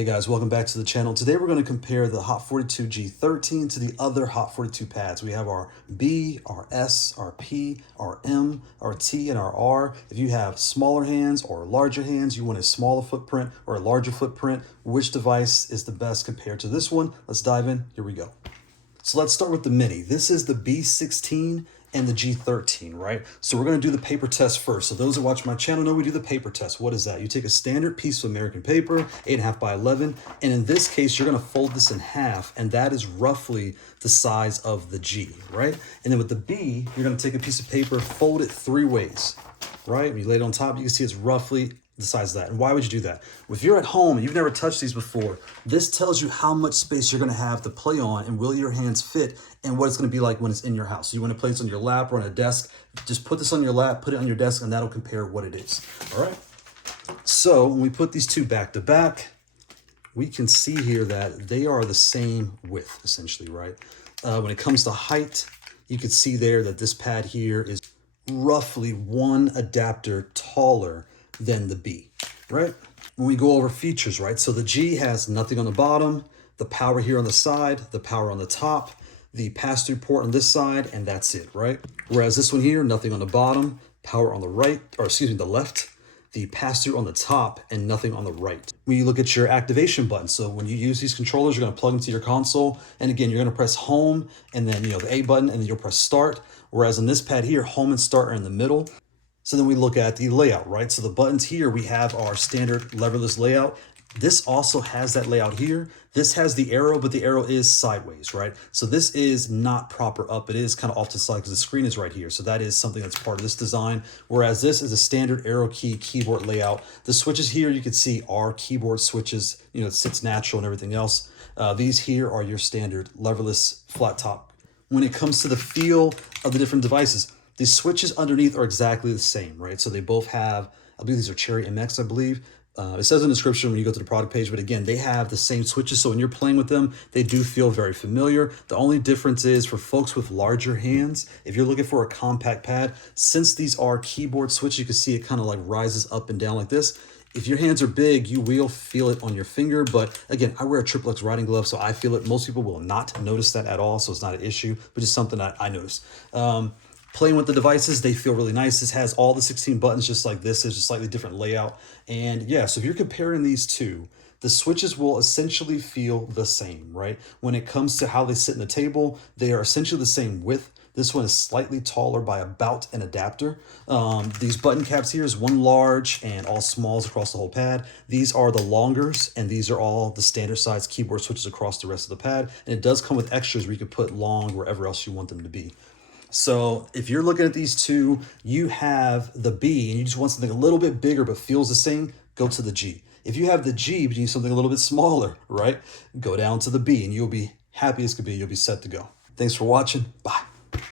Hey guys, welcome back to the channel. Today we're going to compare the Haute42 G13 to the other Haute42 pads. We have our B, our S, our P, our M, our T, and our R. If you have smaller hands or larger hands, you want a smaller footprint or a larger footprint, which device is the best compared to this one? Let's dive in. Here we go. So let's start with the mini. This is the B16 and the G13, right? So we're gonna do the paper test first. So those that watch my channel know we do the paper test. What is that? You take a standard piece of American paper, 8.5 by 11, and in this case, you're gonna fold this in half, and that is roughly the size of the G, right? And then with the B, you're gonna take a piece of paper, fold it 3 ways, right? When you lay it on top, you can see it's roughly the size of that. And why would you do that? Well, if you're at home and you've never touched these before, this tells you how much space you're gonna have to play on and will your hands fit and what it's gonna be like when it's in your house. So you wanna place it on your lap or on a desk, just put this on your lap, put it on your desk, and that'll compare what it is, all right? So when we put these two back to back, we can see here that they are the same width, essentially, right? When it comes to height, you can see there that this pad here is roughly 1 adapter taller than the B, right? When we go over features, right? So the G has nothing on the bottom, the power here on the side, the power on the top, the pass-through port on this side, and that's it, right? Whereas this one here, nothing on the bottom, power on the right, or excuse me, the left, the pass-through on the top, and nothing on the right. When you look at your activation button, so when you use these controllers, you're gonna plug into your console, and again, you're gonna press home, and then the A button, and then you'll press start. Whereas on this pad here, home and start are in the middle. So then we look at the layout, right? So the buttons here, we have our standard leverless layout. This also has that layout here. This has the arrow, but the arrow is sideways, right? So this is not proper up. It is kind of off to the side because the screen is right here. So that is something that's part of this design. Whereas this is a standard arrow key keyboard layout. The switches here, you can see are keyboard switches. You know, it sits natural and everything else. These here are your standard leverless flat top. When it comes to the feel of the different devices, the switches underneath are exactly the same, right? So they both have, I believe these are Cherry MX, I believe. It says in the description when you go to the product page, but again, they have the same switches. So when you're playing with them, they do feel very familiar. The only difference is for folks with larger hands, if you're looking for a compact pad, since these are keyboard switches, you can see it kind of like rises up and down like this. If your hands are big, you will feel it on your finger. But again, I wear a triple X riding glove, so I feel it. Most people will not notice that at all, so it's not an issue, but just something I noticed. Playing with the devices, they feel really nice. This has all the 16 buttons just like this. It's just slightly different layout. And yeah, so if you're comparing these two, the switches will essentially feel the same, right? When it comes to how they sit in the table, they are essentially the same width. This one is slightly taller by about an adapter. These button caps here is one large and all smalls across the whole pad. These are the longers, and these are all the standard size keyboard switches across the rest of the pad. And it does come with extras where you can put long wherever else you want them to be. So if you're looking at these two, you have the B and you just want something a little bit bigger but feels the same, go to the G. If you have the G but you need something a little bit smaller, right, go down to the B and you'll be happy as could be. You'll be set to go. Thanks for watching. Bye.